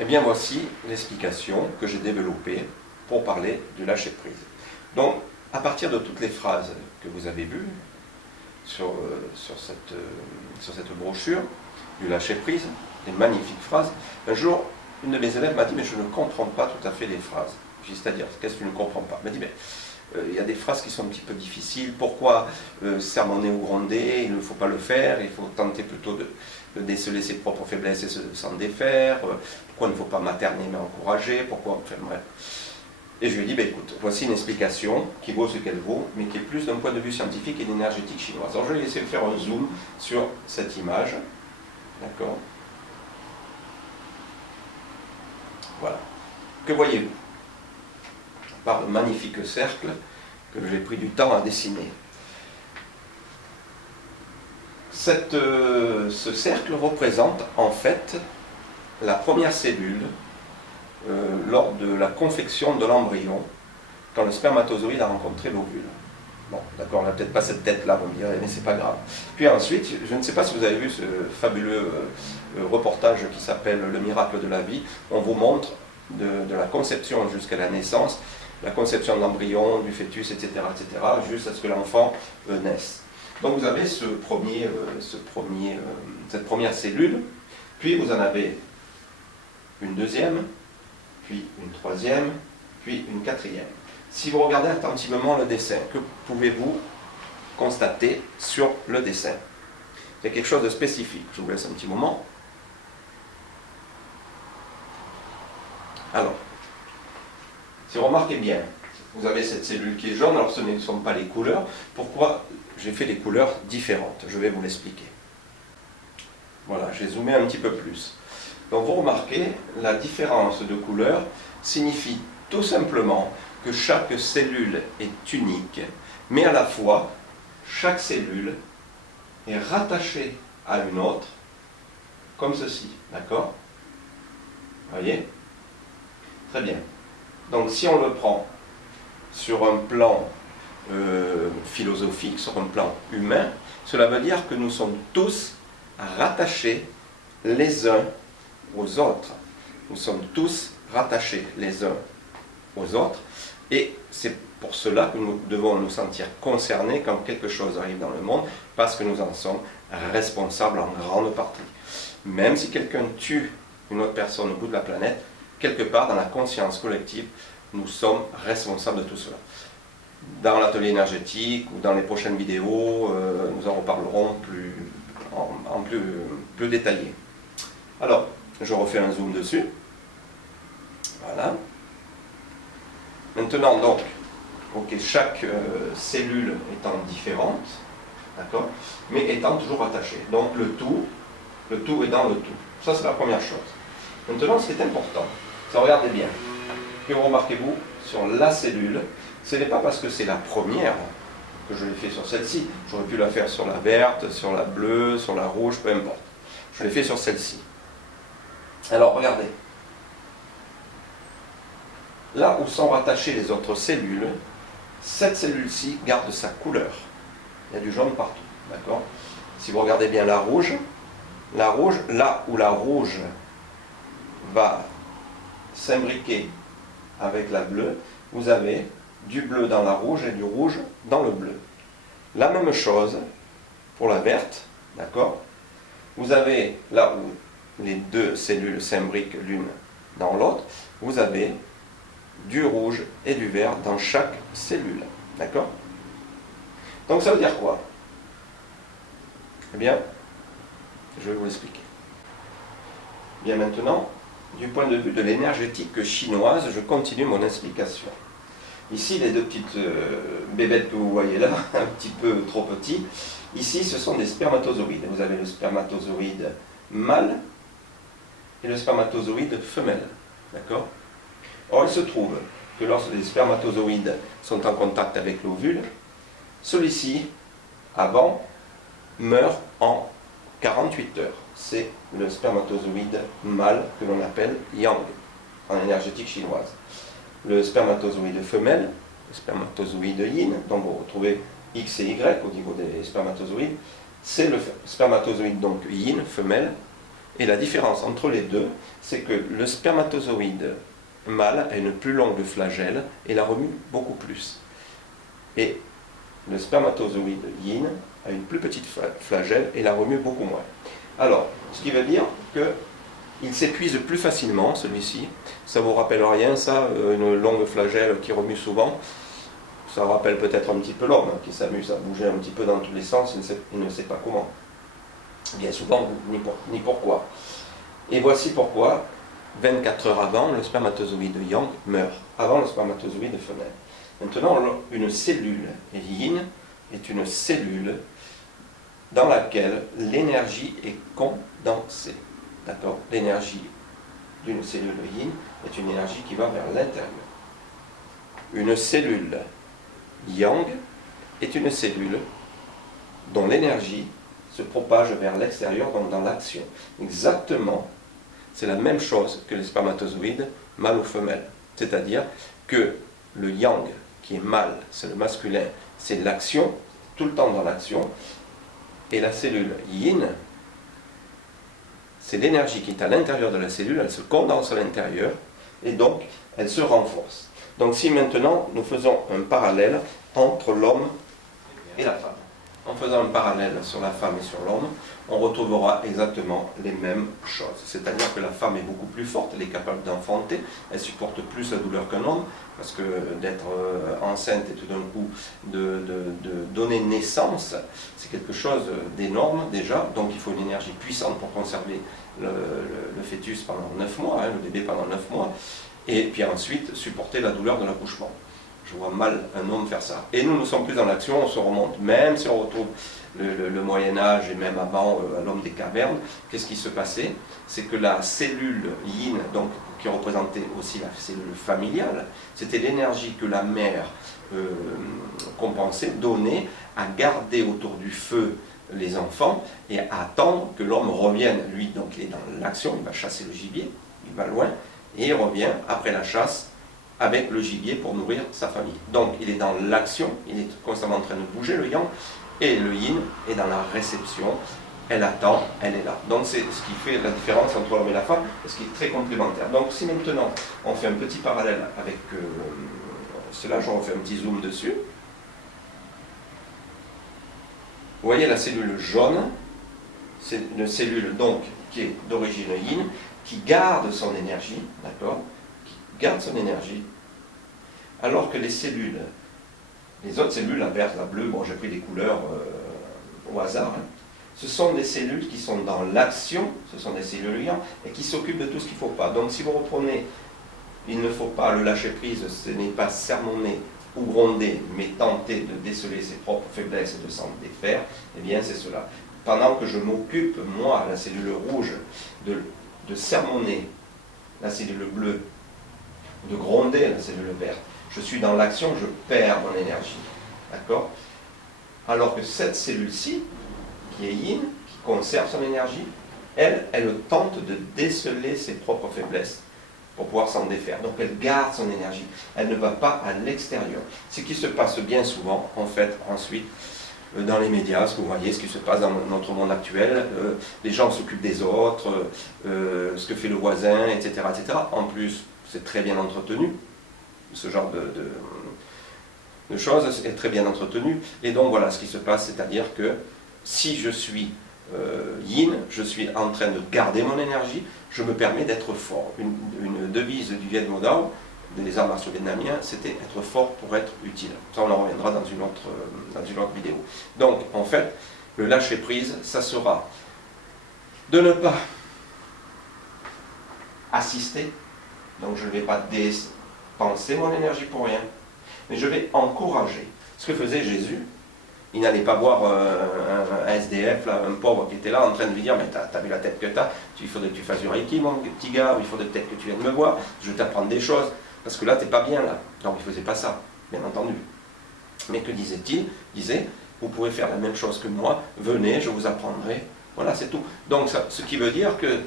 Eh bien voici l'explication que j'ai développée pour parler du lâcher-prise. Donc, à partir de toutes les phrases que vous avez vues sur cette brochure du lâcher-prise, des magnifiques phrases, un jour, une de mes élèves m'a dit « mais je ne comprends pas tout à fait les phrases ». J'ai dit « c'est-à-dire, qu'est-ce que tu ne comprends pas ?» Elle m'a dit « mais il y a des phrases qui sont un petit peu difficiles, pourquoi sermonner ou gronder, il ne faut pas le faire, il faut tenter plutôt de déceler ses propres faiblesses et s'en défaire, pourquoi il ne faut pas materner mais encourager, pourquoi, enfin bref. » Et je lui ai dit, écoute, voici une explication qui vaut ce qu'elle vaut, mais qui est plus d'un point de vue scientifique et d'énergétique chinoise. Alors je vais essayer de faire un zoom sur cette image. D'accord? Voilà. Que voyez-vous? Par le magnifique cercle que j'ai pris du temps à dessiner. Ce cercle représente en fait la première cellule lors de la confection de l'embryon, quand le spermatozoïde a rencontré l'ovule. Bon, d'accord, on n'a peut-être pas cette tête-là, vous me direz, mais c'est pas grave. Puis ensuite, je ne sais pas si vous avez vu ce fabuleux reportage qui s'appelle « Le miracle de la vie ». On vous montre de la conception jusqu'à la naissance, la conception de l'embryon, du fœtus, etc., jusqu'à ce que l'enfant naisse. Donc vous avez cette première cellule, puis vous en avez une deuxième, puis une troisième, puis une quatrième. Si vous regardez attentivement le dessin, que pouvez-vous constater sur le dessin? Il y a quelque chose de spécifique. Je vous laisse un petit moment. Alors, si vous remarquez bien, vous avez cette cellule qui est jaune, alors ce ne sont pas les couleurs. Pourquoi j'ai fait des couleurs différentes? Je vais vous l'expliquer. Voilà, j'ai zoomé un petit peu plus. Donc vous remarquez, la différence de couleur signifie tout simplement que chaque cellule est unique, mais à la fois, chaque cellule est rattachée à une autre, comme ceci, d'accord? Voyez? Très bien. Donc si on le prend sur un plan philosophique, sur un plan humain, cela veut dire que nous sommes tous rattachés les uns aux autres. Nous sommes tous rattachés les uns aux autres, et c'est pour cela que nous devons nous sentir concernés quand quelque chose arrive dans le monde, parce que nous en sommes responsables en grande partie. Même si quelqu'un tue une autre personne au bout de la planète, quelque part dans la conscience collective, nous sommes responsables de tout cela. Dans l'atelier énergétique ou dans les prochaines vidéos, nous en reparlerons plus détaillé. Alors, je refais un zoom dessus. Voilà. Maintenant, donc, chaque cellule étant différente, d'accord, mais étant toujours attachée. Donc, le tout est dans le tout. Ça, c'est la première chose. Maintenant, ce qui est important, c'est, regardez bien, que remarquez-vous sur la cellule, ce n'est pas parce que c'est la première que je l'ai fait sur celle-ci. J'aurais pu la faire sur la verte, sur la bleue, sur la rouge, peu importe. Je l'ai fait sur celle-ci. Alors, regardez. Là où sont rattachées les autres cellules, cette cellule-ci garde sa couleur. Il y a du jaune partout, d'accord? Si vous regardez bien la rouge, là où la rouge va s'imbriquer avec la bleue, vous avez du bleu dans la rouge et du rouge dans le bleu. La même chose pour la verte, d'accord? Vous avez là où les deux cellules s'imbriquent l'une dans l'autre, vous avez du rouge et du vert dans chaque cellule, d'accord? Donc ça veut dire quoi? Eh bien, je vais vous l'expliquer. Bien maintenant, du point de vue de l'énergétique chinoise, je continue mon explication. Ici, les deux petites bébêtes que vous voyez là, un petit peu trop petits, ici ce sont des spermatozoïdes. Vous avez le spermatozoïde mâle et le spermatozoïde femelle, d'accord? Or, il se trouve que lorsque les spermatozoïdes sont en contact avec l'ovule, celui-ci, avant, meurt en 48 heures. C'est le spermatozoïde mâle que l'on appelle yang en énergétique chinoise. Le spermatozoïde femelle, le spermatozoïde yin, donc vous retrouvez X et Y au niveau des spermatozoïdes, c'est le spermatozoïde donc yin, femelle, Et la différence entre les deux, c'est que le spermatozoïde mâle a une plus longue flagelle et la remue beaucoup plus. Et le spermatozoïde yin a une plus petite flagelle et la remue beaucoup moins. Alors, ce qui veut dire qu'il s'épuise plus facilement, celui-ci. Ça ne vous rappelle rien, ça, une longue flagelle qui remue souvent. Ça rappelle peut-être un petit peu l'homme qui s'amuse à bouger un petit peu dans tous les sens, il ne sait pas comment. Bien souvent, ni pourquoi. Et voici pourquoi, 24 heures avant, le spermatozoïde yang meurt, avant le spermatozoïde femelle. Maintenant, une cellule yin est une cellule dans laquelle l'énergie est condensée. D'accord ? L'énergie d'une cellule yin est une énergie qui va vers l'intérieur. Une cellule yang est une cellule dont l'énergie se propage vers l'extérieur, donc dans l'action. Exactement, c'est la même chose que les spermatozoïdes, mâle ou femelle. C'est-à-dire que le yang, qui est mâle, c'est le masculin, c'est l'action, tout le temps dans l'action, et la cellule yin, c'est l'énergie qui est à l'intérieur de la cellule, elle se condense à l'intérieur, et donc elle se renforce. Donc si maintenant nous faisons un parallèle entre l'homme et la femme, en faisant un parallèle sur la femme et sur l'homme, on retrouvera exactement les mêmes choses. C'est-à-dire que la femme est beaucoup plus forte, elle est capable d'enfanter, elle supporte plus la douleur qu'un homme, parce que d'être enceinte et tout d'un coup de donner naissance, c'est quelque chose d'énorme déjà, donc il faut une énergie puissante pour conserver le fœtus pendant 9 mois, le bébé pendant 9 mois, et puis ensuite supporter la douleur de l'accouchement. Je vois mal un homme faire ça. Et nous ne sommes plus dans l'action, on se remonte. Même si on retrouve le Moyen-Âge et même avant l'homme des cavernes, qu'est-ce qui se passait? C'est que la cellule yin, donc, qui représentait aussi la cellule familiale, c'était l'énergie que la mère compensait, donnait à garder autour du feu les enfants et à attendre que l'homme revienne. Lui, donc, il est dans l'action, il va chasser le gibier, il va loin, et il revient après la chasse avec le gibier pour nourrir sa famille. Donc il est dans l'action, il est constamment en train de bouger, le yang, et le yin est dans la réception, elle attend, elle est là. Donc c'est ce qui fait la différence entre l'homme et la femme, ce qui est très complémentaire. Donc si maintenant on fait un petit parallèle avec cela, je refais un petit zoom dessus. Vous voyez la cellule jaune, c'est une cellule donc qui est d'origine yin, qui garde son énergie, d'accord ? Garde son énergie, alors que les autres cellules, la verte, la bleue, bon j'ai pris des couleurs au hasard, ce sont des cellules qui sont dans l'action, ce sont des cellules yang, et qui s'occupent de tout ce qu'il ne faut pas. Donc si vous reprenez, il ne faut pas le lâcher prise, ce n'est pas sermonner ou gronder, mais tenter de déceler ses propres faiblesses et de s'en défaire, eh bien c'est cela. Pendant que je m'occupe, moi, la cellule rouge, de sermonner la cellule bleue, de gronder la cellule verte. Je suis dans l'action, je perds mon énergie. D'accord ? Alors que cette cellule-ci, qui est yin, qui conserve son énergie, elle tente de déceler ses propres faiblesses pour pouvoir s'en défaire. Donc elle garde son énergie. Elle ne va pas à l'extérieur. Ce qui se passe bien souvent, en fait, ensuite, dans les médias, ce que vous voyez, ce qui se passe dans notre monde actuel, les gens s'occupent des autres, ce que fait le voisin, etc., etc. En plus, c'est très bien entretenu, ce genre de choses est très bien entretenu, et donc voilà ce qui se passe, c'est-à-dire que si je suis yin, je suis en train de garder mon énergie, je me permets d'être fort. Une devise du Viet Mo Dao, des arts martiaux vietnamiens, c'était être fort pour être utile. Ça on en reviendra dans une autre vidéo. Donc en fait, le lâcher prise, ça sera de ne pas assister. Donc je ne vais pas dépenser mon énergie pour rien, mais je vais encourager. Ce que faisait Jésus, il n'allait pas voir un SDF, là, un pauvre qui était là en train de lui dire « Mais t'as vu la tête que t'as, il faudrait que tu fasses du Reiki, mon petit gars, il faudrait peut-être que tu viennes me voir, je vais t'apprendre des choses, parce que là, t'es pas bien là. » Donc il ne faisait pas ça, bien entendu. Mais que disait-il? Il disait « Vous pouvez faire la même chose que moi, venez, je vous apprendrai. » Voilà, c'est tout. Donc ça, ce qui veut dire que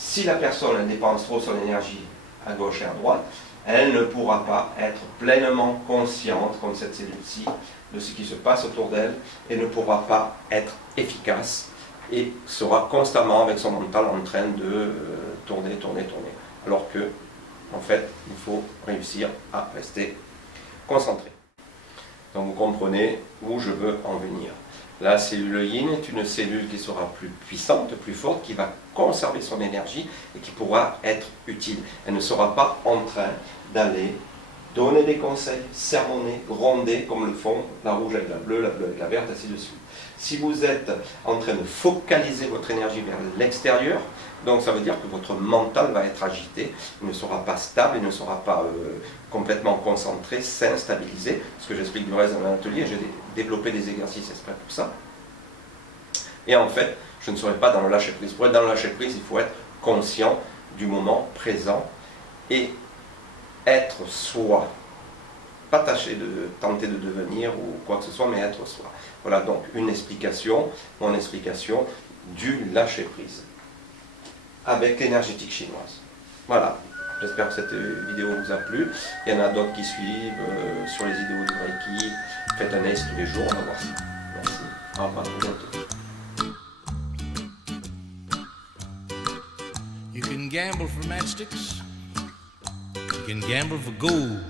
si la personne elle dépense trop son énergie à gauche et à droite, elle ne pourra pas être pleinement consciente, comme cette cellule-ci, de ce qui se passe autour d'elle, et ne pourra pas être efficace et sera constamment avec son mental en train de tourner. Alors que, en fait, il faut réussir à rester concentré. Donc vous comprenez où je veux en venir. La cellule yin est une cellule qui sera plus puissante, plus forte, qui va conserver son énergie et qui pourra être utile. Elle ne sera pas en train d'aller donner des conseils, sermonner, gronder comme le font la rouge avec la bleue avec la verte, ainsi de suite. Si vous êtes en train de focaliser votre énergie vers l'extérieur, donc ça veut dire que votre mental va être agité, il ne sera pas stable, il ne sera pas complètement concentré, sain, stabilisé. Ce que j'explique du reste dans l'atelier, j'ai développé des exercices exprès pour ça. Et en fait, je ne serai pas dans le lâcher-prise. Pour être dans le lâcher-prise, il faut être conscient du moment présent et être soi. Pas tâcher de tenter de devenir ou quoi que ce soit, mais être soi. Voilà donc une explication, mon explication du lâcher-prise avec l'énergétique chinoise. Voilà, j'espère que cette vidéo vous a plu. Il y en a d'autres qui suivent sur les vidéos de Reiki. Faites un ace tous les jours, on va voir ça. Merci. Au revoir, à bientôt. You can gamble for matchsticks. You can gamble for gold.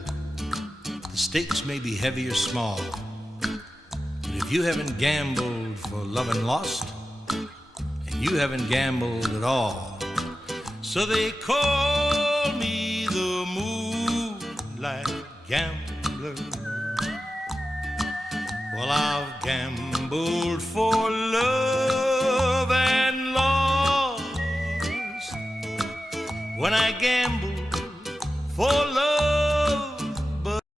The stakes may be heavy or small. But if you haven't gambled for love and lost, and you haven't gambled at all, so they call me the Moonlight Gambler. Well, I've gambled for love and lost. When I gambled for love